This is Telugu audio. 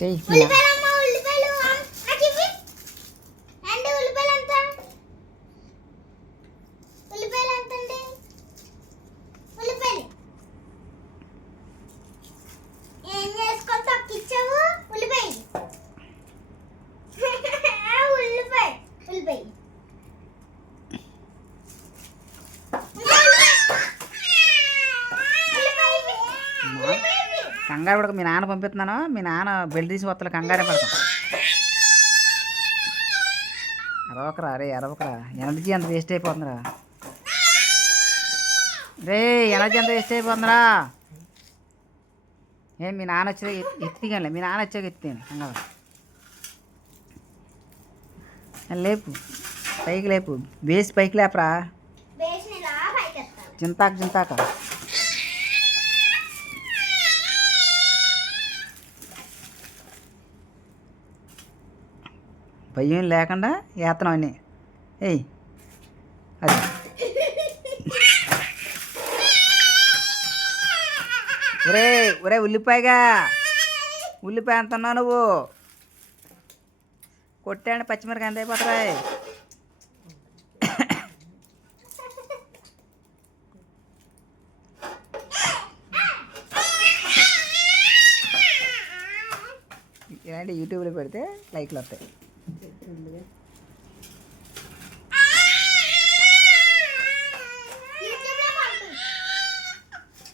చెయ్యి. కంగారు పడక, మీ నాన్న పంపిస్తున్నాను. మీ నాన్న బెల్ట్ తీసి వస్తలే, కంగారే పడతాం. అరవకరా రే, అరవకరా. ఎనర్జీ అంత వేస్ట్ అయిపోతుందిరా రే, ఎనర్జీ అంత వేస్ట్ అయిపోతుందిరా. ఏం మీ నాన్న వచ్చే ఎత్తిగానే, మీ నాన్న వచ్చాక ఎత్తిగాను కంగారు. లేపు, పైకి లేపు, బేసి పైకి లేపరా. చింతాక చింతాక. భయం లేకుండా వేస్తున్నాం అన్నీ. ఏయ్ అది ఒరే ఒరే, ఉల్లిపాయగా ఉల్లిపాయ అంటున్నావు నువ్వు. కొట్టాడు పచ్చిమిరకాయ ఎంత అయిపోతారా. ఇలాంటి యూట్యూబ్లో పెడితే లైక్లు వస్తాయి.